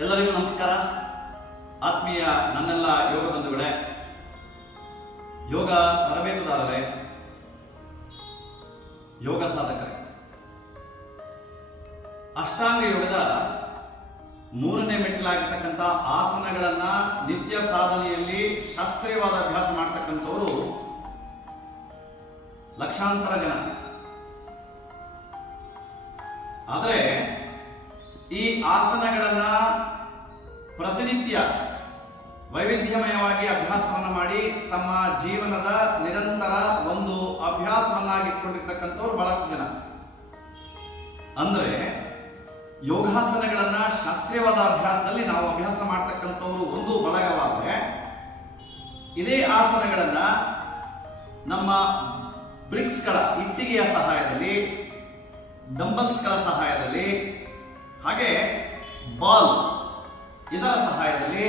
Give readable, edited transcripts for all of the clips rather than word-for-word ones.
ಎಲ್ಲರಿಗೂ ನಮಸ್ಕಾರ. ಆತ್ಮೀಯ ನನ್ನೆಲ್ಲ ಯೋಗ ಬಂಧುಗಳೇ, ಯೋಗ ತರಬೇತುದಾರರೇ, ಯೋಗ ಸಾಧಕರೇ, ಅಷ್ಟಾಂಗ ಯೋಗದ ಮೂರನೇ ಮೆಟ್ಟಿಲಾಗಿರ್ತಕ್ಕಂಥ ಆಸನಗಳನ್ನ ನಿತ್ಯ ಸಾಧನೆಯಲ್ಲಿ ಶಾಸ್ತ್ರೀಯವಾದ ಅಭ್ಯಾಸ ಮಾಡ್ತಕ್ಕಂಥವರು ಲಕ್ಷಾಂತರ ಜನ. ಆದರೆ ಈ ಆಸನಗಳನ್ನ ಪ್ರತಿನಿತ್ಯ ವೈವಿಧ್ಯಮಯವಾಗಿ ಅಭ್ಯಾಸವನ್ನ ಮಾಡಿ ತಮ್ಮ ಜೀವನದ ನಿರಂತರ ಒಂದು ಅಭ್ಯಾಸವನ್ನಾಗಿಟ್ಕೊಂಡಿರ್ತಕ್ಕಂಥವ್ರು ಬಹಳಷ್ಟು ಜನ. ಅಂದ್ರೆ ಯೋಗಾಸನಗಳನ್ನ ಶಾಸ್ತ್ರೀಯವಾದ ಅಭ್ಯಾಸದಲ್ಲಿ ನಾವು ಅಭ್ಯಾಸ ಮಾಡ್ತಕ್ಕಂಥವ್ರು ಒಂದು ಬಳಗವಾದ್ರೆ, ಇದೇ ಆಸನಗಳನ್ನ ನಮ್ಮ ಬ್ರಿಕ್ಸ್ಗಳ ಇಟ್ಟಿಗೆಯ ಸಹಾಯದಲ್ಲಿ, ಡಂಬಲ್ಸ್ಗಳ ಸಹಾಯದಲ್ಲಿ, ಹಾಗೆ ಬಾಲ್ ಇದರ ಸಹಾಯದಲ್ಲಿ,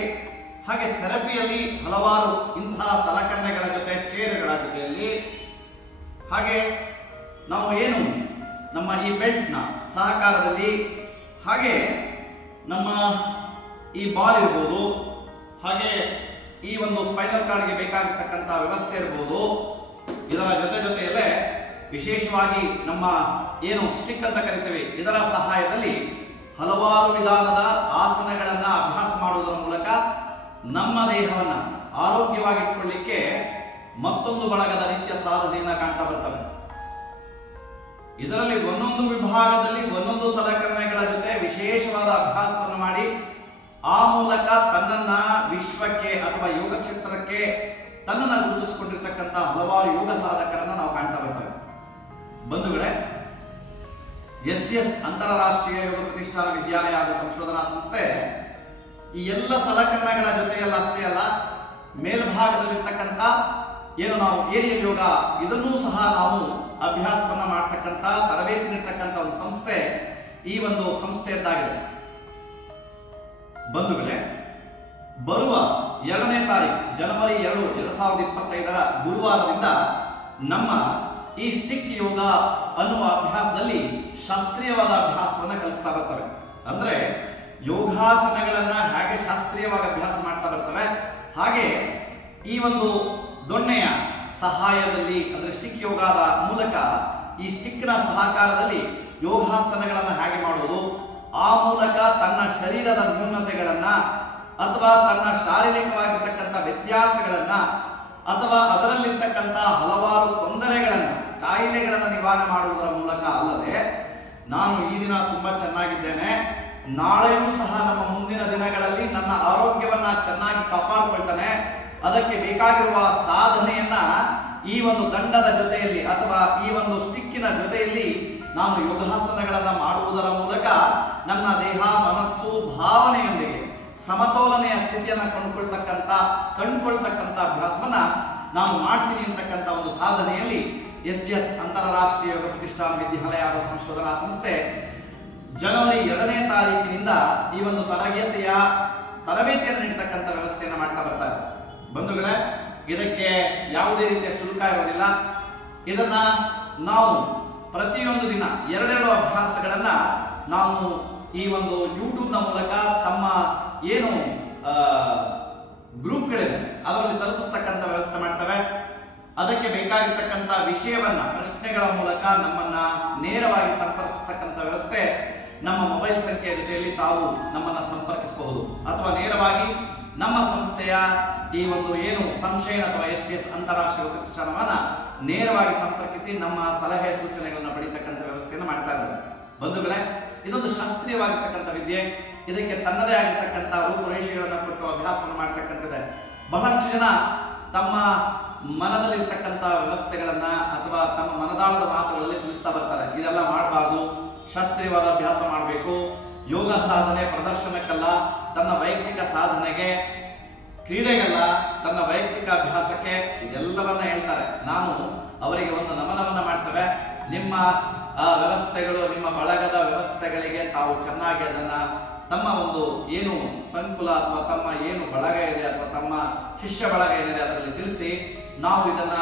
ಹಾಗೆ ಥೆರಪಿಯಲ್ಲಿ ಹಲವಾರು ಇಂತಹ ಸಲಕರಣೆಗಳ ಜೊತೆ, ಚೇರುಗಳ ಜೊತೆಯಲ್ಲಿ, ಹಾಗೆ ನಾವು ಏನು ನಮ್ಮ ಈ ಬೆಲ್ಟ್ನ ಸಹಕಾರದಲ್ಲಿ, ಹಾಗೆ ನಮ್ಮ ಈ ಬಾಲ್ ಇರ್ಬೋದು, ಹಾಗೆ ಈ ಒಂದು ಸ್ಪೈನಲ್ ಕಾರ್ಡ್ಗೆ ಬೇಕಾಗಿರ್ತಕ್ಕಂಥ ವ್ಯವಸ್ಥೆ ಇರ್ಬೋದು, ಇದರ ಜೊತೆಯಲ್ಲೇ ವಿಶೇಷವಾಗಿ ನಮ್ಮ ಏನು ಸ್ಟಿಕ್ ಅಂತ ಕರಿತೀವಿ, ಇದರ ಸಹಾಯದಲ್ಲಿ ಹಲವಾರು ವಿಧಾನದ ಆಸನಗಳನ್ನ ಅಭ್ಯಾಸ ಮಾಡುವುದರ ಮೂಲಕ ನಮ್ಮ ದೇಹವನ್ನ ಆರೋಗ್ಯವಾಗಿಟ್ಕೊಳ್ಳಿಕ್ಕೆ ಮತ್ತೊಂದು ಬಳಗದ ನಿತ್ಯ ಸಾಧನೆಯನ್ನ ಕಾಣ್ತಾ ಬರ್ತವೆ. ಇದರಲ್ಲಿ ಒಂದೊಂದು ವಿಭಾಗದಲ್ಲಿ ಒಂದೊಂದು ಸಲಕರಣೆಗಳ ಜೊತೆ ವಿಶೇಷವಾದ ಅಭ್ಯಾಸವನ್ನು ಮಾಡಿ ಆ ಮೂಲಕ ತನ್ನನ್ನ ವಿಶ್ವಕ್ಕೆ ಅಥವಾ ಯೋಗ ಕ್ಷೇತ್ರಕ್ಕೆ ತನ್ನನ್ನ ಗುರುತಿಸಿಕೊಂಡಿರ್ತಕ್ಕಂಥ ಹಲವಾರು ಯೋಗ ಸಾಧಕರನ್ನ ನಾವು ಕಾಣ್ತಾ ಬರ್ತವೆ. ಬಂಧುಗಳೇ, SGS ಅಂತಾರಾಷ್ಟ್ರೀಯ ಯೋಗ ಪ್ರತಿಷ್ಠಾನ ವಿದ್ಯಾಲಯ ಹಾಗೂ ಸಂಶೋಧನಾ ಸಂಸ್ಥೆ ಈ ಎಲ್ಲ ಸಲಕರಣೆಗಳ ಜೊತೆಯಲ್ಲ ಅಷ್ಟೇ ಅಲ್ಲ, ಮೇಲ್ಭಾಗದಲ್ಲಿರ್ತಕ್ಕಂಥ ಏನು ನಾವು ಏರಿಯಲ್ ಯೋಗ ಇದನ್ನೂ ಸಹ ನಾವು ಅಭ್ಯಾಸವನ್ನ ಮಾಡ್ತಕ್ಕಂಥ, ತರಬೇತಿ ನೀಡ್ತಕ್ಕಂಥ ಒಂದು ಸಂಸ್ಥೆ ಈ ಒಂದು ಸಂಸ್ಥೆಯದ್ದಾಗಿದೆ. ಬಂಧುಗಳೇ, ಬರುವ 2ನೇ ತಾರೀಕು ಜನವರಿ 2, 2025 ಗುರುವಾರದಿಂದ ನಮ್ಮ ಈ ಸ್ಟಿಕ್ ಯೋಗ ಅನ್ನುವ ಅಭ್ಯಾಸದಲ್ಲಿ ಶಾಸ್ತ್ರೀಯವಾದ ಅಭ್ಯಾಸವನ್ನ ಕಲಿಸ್ತಾ ಬರ್ತವೆ. ಅಂದ್ರೆ ಯೋಗಾಸನಗಳನ್ನ ಹೇಗೆ ಶಾಸ್ತ್ರೀಯವಾಗಿ ಅಭ್ಯಾಸ ಮಾಡ್ತಾ ಬರ್ತವೆ, ಹಾಗೆ ಈ ಒಂದು ದೊಣ್ಣೆಯ ಸಹಾಯದಲ್ಲಿ, ಅಂದ್ರೆ ಸ್ಟಿಕ್ ಯೋಗದ ಮೂಲಕ ಈ ಸ್ಟಿಕ್ನ ಸಹಕಾರದಲ್ಲಿ ಯೋಗಾಸನಗಳನ್ನ ಹೇಗೆ ಮಾಡುವುದು, ಆ ಮೂಲಕ ತನ್ನ ಶರೀರದ ನ್ಯೂನತೆಗಳನ್ನ ಅಥವಾ ತನ್ನ ಶಾರೀರಿಕವಾಗಿರ್ತಕ್ಕಂಥ ವ್ಯತ್ಯಾಸಗಳನ್ನ ಅಥವಾ ಅದರಲ್ಲಿರ್ತಕ್ಕಂಥ ಹಲವಾರು ತೊಂದರೆಗಳನ್ನ, ಕಾಯಿಲೆಗಳನ್ನ ನಿವಾರಣೆ ಮಾಡುವುದರ ಮೂಲಕ ಅಲ್ಲದೆ, ನಾನು ಈ ದಿನ ತುಂಬಾ ಚೆನ್ನಾಗಿದ್ದೇನೆ, ನಾಳೆಯೂ ಸಹ ನಮ್ಮ ಮುಂದಿನ ದಿನಗಳಲ್ಲಿ ನನ್ನ ಆರೋಗ್ಯವನ್ನ ಚೆನ್ನಾಗಿ ಕಾಪಾಡಿಕೊಳ್ತಾನೆ, ಅದಕ್ಕೆ ಬೇಕಾಗಿರುವ ಸಾಧನೆಯನ್ನ ಈ ಒಂದು ದಂಡದ ಜೊತೆಯಲ್ಲಿ ಅಥವಾ ಈ ಒಂದು ಸ್ಟಿಕ್ಕಿನ ಜೊತೆಯಲ್ಲಿ ನಾನು ಯೋಗಾಸನಗಳನ್ನ ಮಾಡುವುದರ ಮೂಲಕ ನನ್ನ ದೇಹ, ಮನಸ್ಸು, ಭಾವನೆಯೊಂದಿಗೆ ಸಮತೋಲನೆಯ ಸ್ಥಿತಿಯನ್ನ ಕಂಡುಕೊಳ್ತಕ್ಕಂಥ ಅಭ್ಯಾಸವನ್ನ ನಾನು ಮಾಡ್ತೀನಿ ಅಂತಕ್ಕಂಥ ಒಂದು ಸಾಧನೆಯಲ್ಲಿ SGS ಅಂತಾರಾಷ್ಟ್ರೀಯ ಯೋಗ ಪ್ರತಿಷ್ಠಾನ ವಿದ್ಯಾಲಯ ಹಾಗೂ ಸಂಶೋಧನಾ ಸಂಸ್ಥೆ ಜನವರಿ 2ನೇ ತಾರೀಕಿನಿಂದ ಈ ಒಂದು ತರಬೇತಿಯನ್ನು ನೀಡತಕ್ಕಂಥ ವ್ಯವಸ್ಥೆಯನ್ನು ಮಾಡ್ತಾ ಬರ್ತಾರೆ. ಬಂಧುಗಳೇ, ಇದಕ್ಕೆ ಯಾವುದೇ ರೀತಿಯ ಶುಲ್ಕ ಇರೋದಿಲ್ಲ. ಇದನ್ನ ನಾವು ಪ್ರತಿಯೊಂದು ದಿನ 2 ಅಭ್ಯಾಸಗಳನ್ನ ನಾವು ಈ ಒಂದು ಯೂಟ್ಯೂಬ್ ನ ಮೂಲಕ ತಮ್ಮ ಏನು ಗ್ರೂಪ್ಗಳಿದೆ ಅದರಲ್ಲಿ ತಲುಪಿಸ್ತಕ್ಕಂಥ ವ್ಯವಸ್ಥೆ ಮಾಡ್ತವೆ. ಅದಕ್ಕೆ ಬೇಕಾಗಿರ್ತಕ್ಕಂಥ ವಿಷಯವನ್ನ ಪ್ರಶ್ನೆಗಳ ಮೂಲಕ ನಮ್ಮನ್ನ ನೇರವಾಗಿ ಸಂಪರ್ಕಿಸತಕ್ಕಂಥ ವ್ಯವಸ್ಥೆ ನಮ್ಮ ಮೊಬೈಲ್ ಸಂಖ್ಯೆಯ ಜೊತೆಯಲ್ಲಿ ತಾವು ನಮ್ಮನ್ನ ಸಂಪರ್ಕಿಸಬಹುದು, ಅಥವಾ ನೇರವಾಗಿ ನಮ್ಮ ಸಂಸ್ಥೆಯ ಈ ಒಂದು ಏನು ಸಂಶಯ ಅಥವಾ SGS ಅಂತಾರಾಷ್ಟ್ರೀಯ ಯೋಗ ಪ್ರತಿಷ್ಠಾನವನ್ನ ನೇರವಾಗಿ ಸಂಪರ್ಕಿಸಿ ನಮ್ಮ ಸಲಹೆ ಸೂಚನೆಗಳನ್ನ ಪಡೆಯತಕ್ಕಂಥ ವ್ಯವಸ್ಥೆಯನ್ನು ಮಾಡ್ತಾ ಇದ್ದಾರೆ. ಬಂಧುಗಳೇ, ಇದೊಂದು ಶಾಸ್ತ್ರೀಯವಾಗಿರ್ತಕ್ಕಂಥ ವಿದ್ಯೆ. ಇದಕ್ಕೆ ತನ್ನದೇ ಆಗಿರ್ತಕ್ಕಂಥ ರೂಪುರೇಷೆಗಳನ್ನ ಕೊಟ್ಟು ಅಭ್ಯಾಸವನ್ನು ಮಾಡ್ತಕ್ಕಂಥದ್ದೇ. ಬಹಳಷ್ಟು ಜನ ತಮ್ಮ ಮನದಲ್ಲಿರ್ತಕ್ಕಂಥ ವ್ಯವಸ್ಥೆಗಳನ್ನ ಅಥವಾ ತಮ್ಮ ಮನದಾಳದ ಮಾತುಗಳಲ್ಲಿ ತಿಳಿಸ್ತಾ ಬರ್ತಾರೆ, ಇದೆಲ್ಲ ಮಾಡಬಾರ್ದು, ಶಾಸ್ತ್ರೀಯವಾದ ಅಭ್ಯಾಸ ಮಾಡಬೇಕು, ಯೋಗ ಸಾಧನೆ ಪ್ರದರ್ಶನಕ್ಕಲ್ಲ, ತನ್ನ ವೈಯಕ್ತಿಕ ಸಾಧನೆಗೆ, ಕ್ರೀಡೆಗಲ್ಲ, ತನ್ನ ವೈಯಕ್ತಿಕ ಅಭ್ಯಾಸಕ್ಕೆ, ಇದೆಲ್ಲವನ್ನ ಹೇಳ್ತಾರೆ. ನಾನು ಅವರಿಗೆ ಒಂದು ನಮನವನ್ನ ಮಾಡ್ತೇವೆ. ನಿಮ್ಮ ವ್ಯವಸ್ಥೆಗಳು, ನಿಮ್ಮ ಬಳಗದ ವ್ಯವಸ್ಥೆಗಳಿಗೆ ತಾವು ಚೆನ್ನಾಗಿ ಅದನ್ನ ತಮ್ಮ ಒಂದು ಏನು ಸಂಕುಲ ಅಥವಾ ತಮ್ಮ ಏನು ಬಳಗ ಇದೆ ಅಥವಾ ತಮ್ಮ ಶಿಷ್ಯ ಬಳಗ ಏನಿದೆ ಅದರಲ್ಲಿ ತಿಳಿಸಿ, ನಾವು ಇದನ್ನ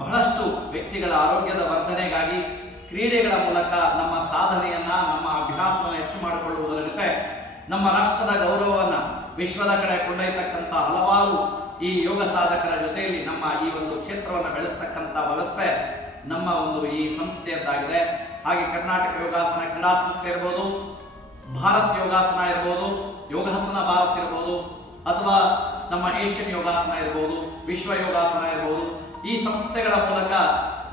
ಬಹಳಷ್ಟು ವ್ಯಕ್ತಿಗಳ ಆರೋಗ್ಯದ ವರ್ಧನೆಗಾಗಿ ಕ್ರೀಡೆಗಳ ಮೂಲಕ ನಮ್ಮ ಸಾಧನೆಯನ್ನ, ನಮ್ಮ ಅಭ್ಯಾಸವನ್ನು ಹೆಚ್ಚು ಮಾಡಿಕೊಳ್ಳುವುದರ ಜೊತೆ ನಮ್ಮ ರಾಷ್ಟ್ರದ ಗೌರವವನ್ನ ವಿಶ್ವದ ಕಡೆ ಕೊಂಡೊಯ್ಯತಕ್ಕಂತ ಹಲವಾರು ಈ ಯೋಗ ಸಾಧಕರ ಜೊತೆಯಲ್ಲಿ ನಮ್ಮ ಈ ಒಂದು ಕ್ಷೇತ್ರವನ್ನು ಬೆಳೆಸ್ತಕ್ಕಂತ ವ್ಯವಸ್ಥೆ ನಮ್ಮ ಒಂದು ಈ ಸಂಸ್ಥೆಯದ್ದಾಗಿದೆ. ಹಾಗೆ ಕರ್ನಾಟಕ ಯೋಗಾಸನ ಕ್ರೀಡಾ ಸಂಸ್ಥೆ ಇರಬಹುದು, ಭಾರತ್ ಯೋಗಾಸನ ಇರಬಹುದು, ಯೋಗಾಸನ ಭಾರತ್ ಇರಬಹುದು, ಅಥವಾ ನಮ್ಮ ಏಷ್ಯನ್ ಯೋಗಾಸನ ಇರಬಹುದು, ವಿಶ್ವ ಯೋಗಾಸನ ಇರಬಹುದು. ಈ ಸಂಸ್ಥೆಗಳ ಮೂಲಕ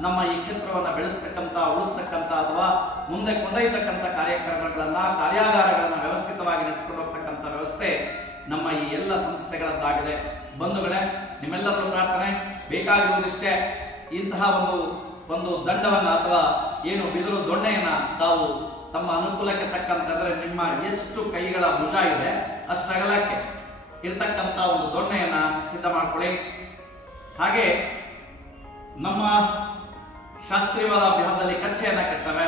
ನಮ್ಮ ಈ ಕ್ಷೇತ್ರವನ್ನು ಬೆಳೆಸ್ತಕ್ಕಂತ, ಉಳಿಸ್ತಕ್ಕಂತ ಅಥವಾ ಮುಂದೆ ಕೊಂಡೊಯ್ಯತಕ್ಕಂತ ಕಾರ್ಯಕ್ರಮಗಳನ್ನ, ಕಾರ್ಯಾಗಾರಗಳನ್ನ ವ್ಯವಸ್ಥಿತವಾಗಿ ನಡೆಸಿಕೊಂಡು ಹೋಗ್ತಕ್ಕಂಥ ವ್ಯವಸ್ಥೆ ನಮ್ಮ ಈ ಎಲ್ಲ ಸಂಸ್ಥೆಗಳದ್ದಾಗಿದೆ. ಬಂಧುಗಳೇ, ನಿಮ್ಮೆಲ್ಲರೂ ಪ್ರಾರ್ಥನೆ ಬೇಕಾಗಿರುವುದಿಷ್ಟೇ, ಇಂತಹ ಒಂದು ದಂಡವನ್ನ ಅಥವಾ ಏನು ಬಿದಿರು ದೊಣ್ಣೆಯನ್ನ ತಾವು ತಮ್ಮ ಅನುಕೂಲಕ್ಕೆ ತಕ್ಕಂತೆ, ಅಂದ್ರೆ ನಿಮ್ಮ ಎಷ್ಟು ಕೈಗಳ ಭುಜ ಇದೆ ಅಷ್ಟಗಲಕ್ಕೆ ಇರ್ತಕ್ಕಂತ ಒಂದು ದೊಣ್ಣೆಯನ್ನ ಸಿದ್ಧ ಮಾಡ್ಕೊಳ್ಳಿ. ಹಾಗೆ ನಮ್ಮ ಶಾಸ್ತ್ರೀಯವಾದ ಅಭ್ಯಾಸದಲ್ಲಿ ಕಚ್ಚೆಯನ್ನ ಕಟ್ತವೆ.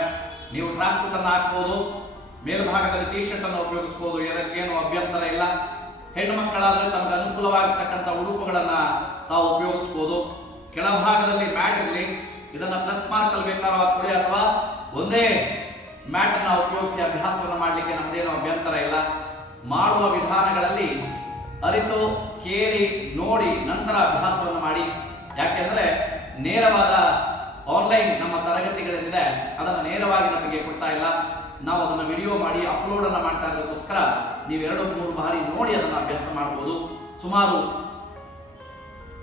ನೀವು ಟ್ರ್ಯಾಕ್ ಸೂಟ್ ಅನ್ನು ಹಾಕಬಹುದು, ಮೇಲ್ಭಾಗದಲ್ಲಿ ಟಿ ಶರ್ಟ್ ಅನ್ನು ಉಪಯೋಗಿಸಬಹುದು, ಇದಕ್ಕೇನು ಅಭ್ಯಂತರ ಇಲ್ಲ. ಹೆಣ್ಣು ಮಕ್ಕಳಾದ್ರೆ ತಮಗೆ ಅನುಕೂಲವಾಗಿರ್ತಕ್ಕಂಥ ಉಡುಪುಗಳನ್ನ ತಾವು ಉಪಯೋಗಿಸಬಹುದು. ಕೆಳಭಾಗದಲ್ಲಿ ಮ್ಯಾಟ್ ಇರಲಿ, ಇದನ್ನ ಪ್ಲಸ್ ಮಾರ್ಕ್ ಅಲ್ಲಿ ಬೇಕಾದ್ರೂ ಹಾಕೊಳ್ಳಿ, ಅಥವಾ ಒಂದೇ ಮ್ಯಾಟ್ ಅನ್ನ ಉಪಯೋಗಿಸಿ ಅಭ್ಯಾಸವನ್ನ ಮಾಡಲಿಕ್ಕೆ ನಮ್ದೇನು ಅಭ್ಯಂತರ ಇಲ್ಲ. ಮಾಡುವ ವಿಧಾನಗಳಲ್ಲಿ ಅರಿತು ಕೇಳಿ ನೋಡಿ ನಂತರ ಅಭ್ಯಾಸವನ್ನು ಮಾಡಿ. ಯಾಕೆಂದ್ರೆ ನೇರವಾದ ಆನ್ಲೈನ್ ನಮ್ಮ ತರಗತಿಗಳೇನಿದೆ ಅದನ್ನು ನೇರವಾಗಿ ನಮಗೆ ಕೊಡ್ತಾ ಇಲ್ಲ. ನಾವು ಅದನ್ನು ವಿಡಿಯೋ ಮಾಡಿ ಅಪ್ಲೋಡ್ ಅನ್ನ ಮಾಡ್ತಾ ಇರೋದಕ್ಕೋಸ್ಕರ ನೀವು 2-3 ಬಾರಿ ನೋಡಿ ಅದನ್ನು ಅಭ್ಯಾಸ ಮಾಡಬಹುದು. ಸುಮಾರು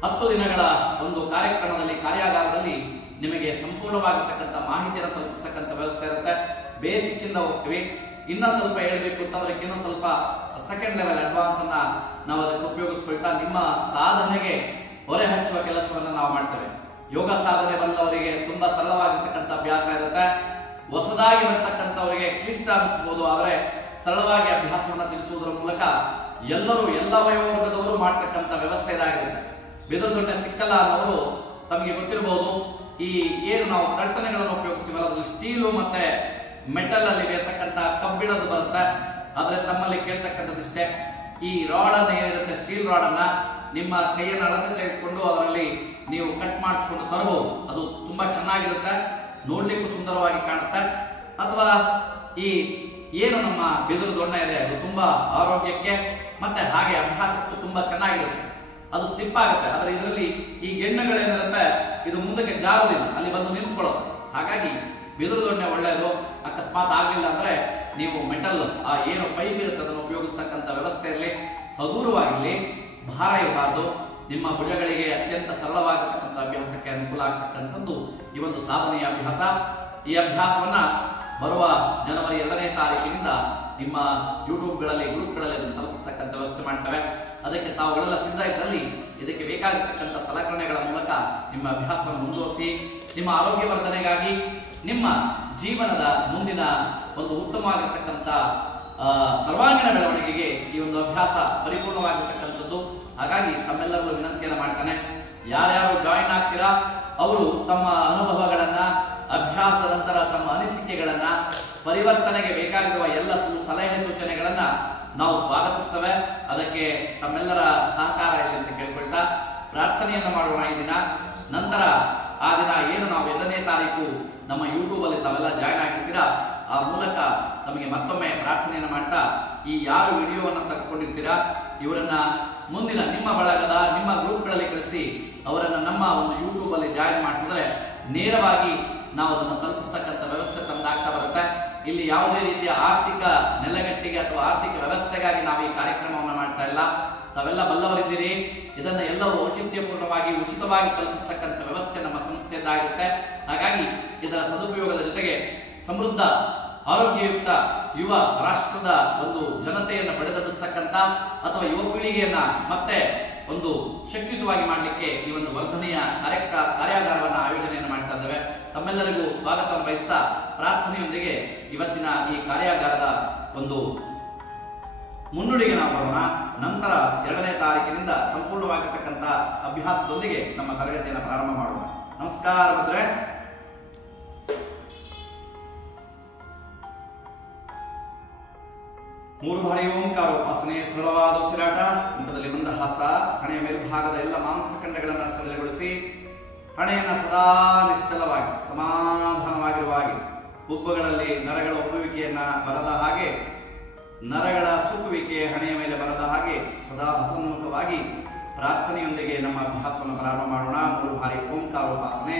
10 ದಿನಗಳ ಒಂದು ಕಾರ್ಯಕ್ರಮದಲ್ಲಿ, ಕಾರ್ಯಾಗಾರದಲ್ಲಿ ನಿಮಗೆ ಸಂಪೂರ್ಣವಾಗಿರ್ತಕ್ಕಂಥ ಮಾಹಿತಿಯನ್ನು ತಲುಪಿಸ್ತಕ್ಕಂಥ ವ್ಯವಸ್ಥೆ ಇರುತ್ತೆ. ಬೇಸಿಕ್ ಇಂದ ಹೋಗ್ತೀವಿ, ಇನ್ನ ಸ್ವಲ್ಪ ಹೇಳ್ಬೇಕು ಅಂತಂದ್ರೆ ಇನ್ನೂ ಸ್ವಲ್ಪ ಸೆಕೆಂಡ್ ಲೆವೆಲ್ ಅಡ್ವಾನ್ಸ್ ಅನ್ನ ನಾವು ಅದಕ್ಕೆ ಉಪಯೋಗಿಸ್ಕೊಳ್ತಾ ನಿಮ್ಮ ಸಾಧನೆಗೆ ಹೊರೆ ಹಚ್ಚುವ ಕೆಲಸವನ್ನ ನಾವು ಮಾಡ್ತೇವೆ. ಯೋಗ ಸಾಧನೆ ಬಲ್ಲವರಿಗೆ ತುಂಬಾ ಸರಳವಾಗಿರ್ತಕ್ಕಂಥ ಅಭ್ಯಾಸ ಇರುತ್ತೆ. ಹೊಸದಾಗಿ ಬರ್ತಕ್ಕಂಥವರಿಗೆ ಕ್ಲಿಷ್ಟ ಅನಿಸಬಹುದು, ಆದರೆ ಸರಳವಾಗಿ ಅಭ್ಯಾಸವನ್ನ ತಿಳಿಸುವುದರ ಮೂಲಕ ಎಲ್ಲರೂ, ಎಲ್ಲ ವಯೋವರ್ಗದವರು ಮಾಡ್ತಕ್ಕಂಥ ವ್ಯವಸ್ಥೆ ಇದಾಗಿರುತ್ತೆ. ಬಿದಿರು ದೊಣ್ಣೆ ಸಿಕ್ಕಲ್ಲ ಅನ್ನೋರು ತಮಗೆ ಗೊತ್ತಿರಬಹುದು, ಈ ಏನು ನಾವು ಕಟ್ಟನೆಗಳನ್ನು ಉಪಯೋಗಿಸ್ತೀವಲ್ಲ ಅದರಲ್ಲಿ ಸ್ಟೀಲು ಮತ್ತೆ ಮೆಟಲ್ ಅಲ್ಲಿ ಇರತಕ್ಕಂಥ ಕಬ್ಬಿಣದ್ದು ಬರುತ್ತೆ. ಆದ್ರೆ ತಮ್ಮಲ್ಲಿ ಕೇಳ್ತಕ್ಕಂಥದ್ದಿಷ್ಟೇ, ಈ ರಾಡ್ ಅನ್ನ ಏನಿರುತ್ತೆ, ಸ್ಟೀಲ್ ರಾಡ್ ಅನ್ನ ನಿಮ್ಮ ಕೈಯನ್ನು ಅಳತೆ ತೆಗೆದುಕೊಂಡು ಅದರಲ್ಲಿ ನೀವು ಕಟ್ ಮಾಡಿಸ್ಕೊಂಡು ತರಬಹುದು. ಅದು ತುಂಬಾ ಚೆನ್ನಾಗಿರುತ್ತೆ, ನೋಡ್ಲಿಕ್ಕೂ ಸುಂದರವಾಗಿ ಕಾಣುತ್ತೆ. ಅಥವಾ ಈ ಏನು ನಮ್ಮ ಬಿದಿರು ದೊಣ್ಣೆ ಇದೆ ಅದು ತುಂಬಾ ಆರೋಗ್ಯಕ್ಕೆ ಮತ್ತೆ ಹಾಗೆ ಅಭ್ಯಾಸಕ್ಕೂ ತುಂಬಾ ಚೆನ್ನಾಗಿರುತ್ತೆ. ಅದು ಸ್ಲಿಪ್ ಆಗುತ್ತೆ, ಆದ್ರೆ ಇದರಲ್ಲಿ ಈ ಗೆಣ್ಣುಗಳೇನಿರುತ್ತೆ ಇದು ಮುಂದಕ್ಕೆ ಜಾರೋದಿಲ್ಲ, ಅಲ್ಲಿ ಬಂದು ನಿಂತ್ಕೊಳ್ಳೋದು. ಹಾಗಾಗಿ ಬಿದಿರು ದೊಣ್ಣೆ ಒಳ್ಳೆಯದು. ಅಕಸ್ಮಾತ್ ಆಗ್ಲಿಲ್ಲ ಅಂದ್ರೆ ನೀವು ಮೆಟಲ್ ಆ ಏನು ಪೈಪ್ ಇರುತ್ತೆ ಅದನ್ನು ಉಪಯೋಗಿಸ್ತಕ್ಕಂಥ ವ್ಯವಸ್ಥೆ ಇರಲಿ. ಹಗುರವಾಗಿರ್ಲಿ, ಭಾರ ಇರಬಾರ್ದು. ನಿಮ್ಮ ಭುಜಗಳಿಗೆ ಅತ್ಯಂತ ಸರಳವಾಗಿರ್ತಕ್ಕಂಥ ಅಭ್ಯಾಸಕ್ಕೆ ಅನುಕೂಲ ಆಗ್ತಕ್ಕಂಥದ್ದು ಈ ಒಂದು ಸಾಧನೆಯ ಅಭ್ಯಾಸ. ಈ ಅಭ್ಯಾಸವನ್ನ ಬರುವ ಜನವರಿ 2ನೇ ತಾರೀಕಿನಿಂದ ನಿಮ್ಮ ಯೂಟ್ಯೂಬ್ಗಳಲ್ಲಿ, ಗ್ರೂಪ್ಗಳಲ್ಲಿ ಅದನ್ನು ತಲುಪಿಸ್ತಕ್ಕಂಥ ವ್ಯವಸ್ಥೆ ಮಾಡ್ತೇವೆ. ಅದಕ್ಕೆ ತಾವುಗಳೆಲ್ಲ ಸಿದ್ಧ ಇದ್ದಲ್ಲಿ ಇದಕ್ಕೆ ಬೇಕಾಗಿರ್ತಕ್ಕಂಥ ಸಲಕರಣೆಗಳ ಮೂಲಕ ನಿಮ್ಮ ಅಭ್ಯಾಸವನ್ನು ಮುಂದುವರಿಸಿ, ನಿಮ್ಮ ಆರೋಗ್ಯ ವರ್ಧನೆಗಾಗಿ, ನಿಮ್ಮ ಜೀವನದ ಮುಂದಿನ ಒಂದು ಉತ್ತಮವಾಗಿರ್ತಕ್ಕಂಥ ಸರ್ವಾಂಗೀಣ ಬೆಳವಣಿಗೆಗೆ ಈ ಒಂದು ಅಭ್ಯಾಸ ಪರಿಪೂರ್ಣವಾಗಿರ್ತಕ್ಕಂಥದ್ದು. ಹಾಗಾಗಿ ತಮ್ಮೆಲ್ಲರಿಗೂ ವಿನಂತಿಯನ್ನು ಮಾಡ್ತಾನೆ, ಯಾರ್ಯಾರು ಜಾಯಿನ್ ಆಗ್ತೀರಾ ಅವರು ತಮ್ಮ ಅನುಭವಗಳನ್ನ, ಅಭ್ಯಾಸದ ನಂತರ ತಮ್ಮ ಅನಿಸಿಕೆಗಳನ್ನ, ಪರಿವರ್ತನೆಗೆ ಬೇಕಾಗಿರುವ ಎಲ್ಲ ಸಲಹೆ ಸೂಚನೆಗಳನ್ನ ನಾವು ಸ್ವಾಗತಿಸ್ತೇವೆ. ಅದಕ್ಕೆ ತಮ್ಮೆಲ್ಲರ ಸಹಕಾರ ಇಲ್ಲಿ ಅಂತ ಕೇಳ್ಕೊಳ್ತಾ ಪ್ರಾರ್ಥನೆಯನ್ನ ಮಾಡೋಣ ಈ ದಿನ. ನಂತರ ಆ ದಿನ ಏನು ನಾವು 2ನೇ ತಾರೀಕು ನಮ್ಮ ಯೂಟ್ಯೂಬ್ ಅಲ್ಲಿ ತಾವೆಲ್ಲ ಜಾಯಿನ್ ಆಗಿರ್ತೀರಾ, ಆ ಮೂಲಕ ತಮಗೆ ಮತ್ತೊಮ್ಮೆ ಪ್ರಾರ್ಥನೆಯನ್ನು ಮಾಡ್ತಾ, ಈ ಯಾರು ವಿಡಿಯೋವನ್ನು ತೆಗೆದುಕೊಂಡಿರ್ತೀರಾ ಇವರನ್ನ ಮುಂದಿನ ನಿಮ್ಮ ಬಳಗದ, ನಿಮ್ಮ ಗ್ರೂಪ್ಗಳಲ್ಲಿ ಕಳಿಸಿ ಅವರನ್ನ ನಮ್ಮ ಒಂದು ಯೂಟ್ಯೂಬ್ ಅಲ್ಲಿ ಜಾಯಿನ್ ಮಾಡಿಸಿದ್ರೆ ನೇರವಾಗಿ ನಾವು ಅದನ್ನು ತಲುಪಿಸ್ತಕ್ಕಂಥ ವ್ಯವಸ್ಥೆ ತಮ್ಮದಾಗ್ತಾ ಬರುತ್ತೆ. ಇಲ್ಲಿ ಯಾವುದೇ ರೀತಿಯ ಆರ್ಥಿಕ ನೆಲೆಗಟ್ಟಿಗೆ ಅಥವಾ ಆರ್ಥಿಕ ವ್ಯವಸ್ಥೆಗಾಗಿ ನಾವು ಈ ಕಾರ್ಯಕ್ರಮವನ್ನು ಮಾಡ್ತಾ ಇಲ್ಲ. ತಾವೆಲ್ಲ ಬಲ್ಲವರಿದ್ದೀರಿ, ಇದನ್ನ ಎಲ್ಲವೂ ಔಚಿತ್ಯಪೂರ್ಣವಾಗಿ, ಉಚಿತವಾಗಿ ತಲುಪಿಸ್ತಕ್ಕಂಥ ವ್ಯವಸ್ಥೆ ನಮ್ಮ ಸಂಸ್ಥೆಯದ್ದಾಗಿರುತ್ತೆ. ಹಾಗಾಗಿ ಇದರ ಸದುಪಯೋಗದ ಜೊತೆಗೆ ಸಮೃದ್ಧ, ಆರೋಗ್ಯಯುಕ್ತ ಯುವ ರಾಷ್ಟ್ರದ ಒಂದು ಜನತೆಯನ್ನು ಪಡೆದೆಬ್ಬಿಸ್ತಕ್ಕಂಥ ಅಥವಾ ಯುವ ಪೀಳಿಗೆಯನ್ನ ಮತ್ತೆ ಒಂದು ಶಕ್ತಿಯುತವಾಗಿ ಮಾಡಲಿಕ್ಕೆ ಈ ಒಂದು ವರ್ಧನೆಯ ಕಾರ್ಯಾಗಾರವನ್ನು ಆಯೋಜನೆಯನ್ನು ಮಾಡ್ತಾ ಇದ್ದೇವೆ. ತಮ್ಮೆಲ್ಲರಿಗೂ ಸ್ವಾಗತ ಬಯಸ್ತಾ ಪ್ರಾರ್ಥನೆಯೊಂದಿಗೆ ಇವತ್ತಿನ ಈ ಕಾರ್ಯಾಗಾರದ ಒಂದು ಮುನ್ನುಡಿಗೆ ನಾವು ಬರೋಣ. ನಂತರ 2ನೇ ತಾರೀಕಿನಿಂದ ಸಂಪೂರ್ಣವಾಗಿರ್ತಕ್ಕಂಥ ಅಭ್ಯಾಸದೊಂದಿಗೆ ನಮ್ಮ ತರಗತಿಯನ್ನು ಪ್ರಾರಂಭ ಮಾಡೋಣ. ನಮಸ್ಕಾರ ಭದ್ರೆ. ಮೂರು ಬಾರಿ ಓಂಕಾರ ಉಪಾಸನೆ, ಸರಳವಾದ ಉಸಿರಾಟ, ಮುಖದಲ್ಲಿ ಮಂದಹಾಸ, ಹಣೆಯ ಮೇಲ್ಭಾಗದ ಎಲ್ಲ ಮಾಂಸಖಂಡಗಳನ್ನು ಸರಳಗೊಳಿಸಿ ಹಣೆಯನ್ನ ಸದಾ ನಿಶ್ಚಲವಾಗಿ ಸಮಾಧಾನವಾಗಿರುವ ಹಾಗೆ, ಹುಬ್ಬುಗಳಲ್ಲಿ ನರಗಳ ಒಪ್ಪುವಿಕೆಯನ್ನ ಬರದ ಹಾಗೆ, ನರಗಳ ಸುತ್ತ ನಡುಗುವಿಕೆ ಹಣೆಯ ಮೇಲೆ ಬರದ ಹಾಗೆ ಸದಾ ಹಸನ್ಮುಖವಾಗಿ ಪ್ರಾರ್ಥನೆಯೊಂದಿಗೆ ನಮ್ಮ ಅಭ್ಯಾಸವನ್ನು ಪ್ರಾರಂಭ ಮಾಡೋಣ. 3 ಬಾರಿ ಓಂಕಾರೋಪಾಸನೆ.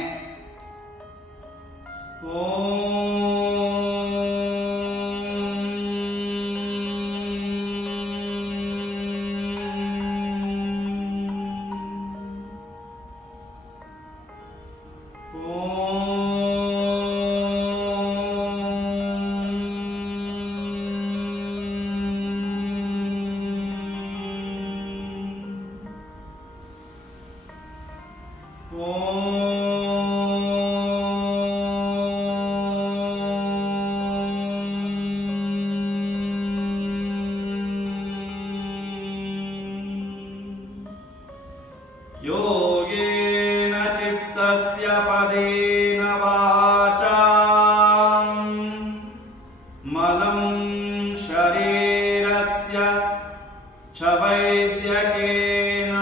ಯೋಗೇನ ಚಿತ್ತಸ್ಯ ಪದೇನ ವಾಚಾ ಮಲಂ ಶರೀರಸ್ಯ ಚ ವೈದ್ಯಕೇನ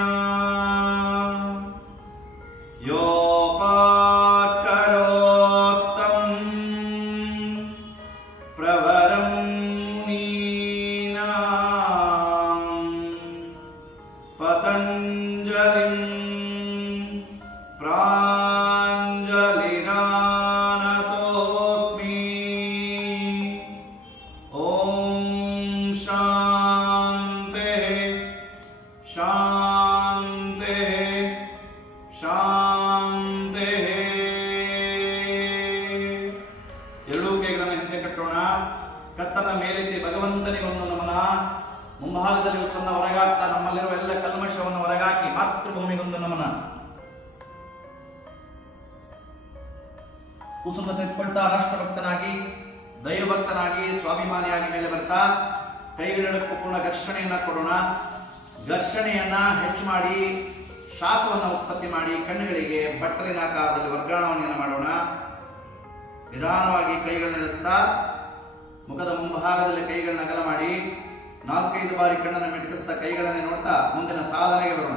ಯೋಪಾಕರೋತ್ತಂ ಪ್ರವರಂ ಮುನೀನಾಂ ಪತಂಜಲಿಂ ಪ್ರಾಂಜಲಿರಾನತೋಸ್ಮಿ. ಓಂ ಶಾಂತೆ ಶಾಂತೆ ಶಾಂತೆ. ಎರಡೂ ಕೈಗಳನ್ನು ಹಿಂದೆ ಕಟ್ಟೋಣ. ಕತ್ತನ್ನ ಮೇಲೆತ್ತಿ ಭಗವಂತನಿಗೆ ಒಂದು ನಮನ. ಮುಂಭಾಗದಲ್ಲಿ ಉಸನ್ನ ಹೊರಗಾಗ್ತಾ ನಮ್ಮಲ್ಲಿರುವ ಎಲ್ಲ ಕಲ್ಮಶವನ್ನು ಹೊರಗಾಕಿ ಮಾತೃಭೂಮಿಗೊಂದು ನಮನ. ಉಸುಮ ತೆಗೆದುಕೊಳ್ತಾ ರಾಷ್ಟ್ರಭಕ್ತನಾಗಿ ದೈವಭಕ್ತನಾಗಿ ಸ್ವಾಭಿಮಾನಿಯಾಗಿ ಮೇಲೆ ಬರ್ತಾ ಕೈಗಳೆಡಕ್ಕೂ ಪೂರ್ಣ ಘರ್ಷಣೆಯನ್ನ ಕೊಡೋಣ. ಘರ್ಷಣೆಯನ್ನ ಹೆಚ್ಚು ಮಾಡಿ ಶಾಖವನ್ನು ಉತ್ಪತ್ತಿ ಮಾಡಿ ಕಣ್ಣುಗಳಿಗೆ ಬಟ್ಟಲಿನ ಆಕಾರದಲ್ಲಿ ವರ್ಗಾವಣೆಯನ್ನು ಮಾಡೋಣ. ನಿಧಾನವಾಗಿ ಕೈಗಳನ್ನ ಇಳಿಸ್ತಾ ಮುಖದ ಮುಂಭಾಗದಲ್ಲಿ ಕೈಗಳನ್ನ ಅಗಲ ಮಾಡಿ 4-5 ಬಾರಿ ಕಣ್ಣನ್ನು ಮಿಟಕಿಸ್ತಾ ಕೈಗಳನ್ನೇ ನೋಡ್ತಾ ಮುಂದಿನ ಸಾಧನೆಗೆ ಬರೋಣ.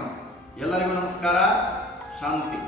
ಎಲ್ಲರಿಗೂ ನಮಸ್ಕಾರ. ಶಾಂತಿ.